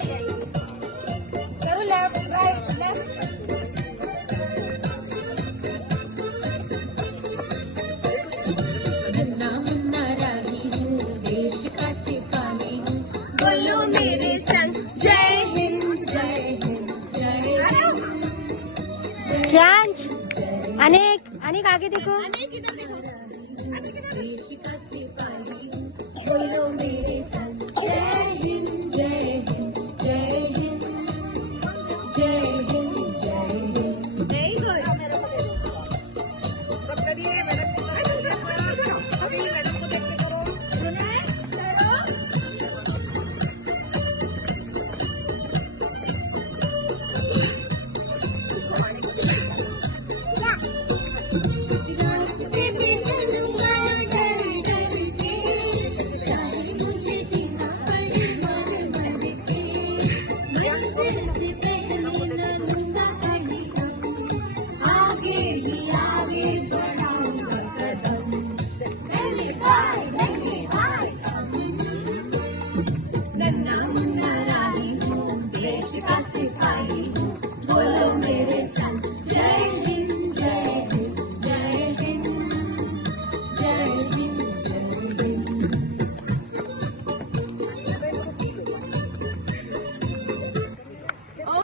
करू left right left. नन्ना मुन्ना राही हूँ, देश का सिपाही हूँ, बोलो मेरे संग जय हिंद जय हिंद जय हिंद। ध्यांश अनेक अनेक आगे देखो। देश का सिपाही हूँ, बोलो मेरे संग जय हिंद जय हिंद जय हिंद जय हिंद जय हिंद। Very good. सब करिए मैडम को अभी मैडम को देख के करो। रास्ते में चलूंगा डर डर के, चाहे मुझे जीना पड़े मर मर के, मंजिल से पहले न लूंगा कहीं दम, आगे ही आगे बढ़ाऊंगा कदम। मेरे भाई हम, नन्ना मुन्ना राही हूँ, देश का सिपाही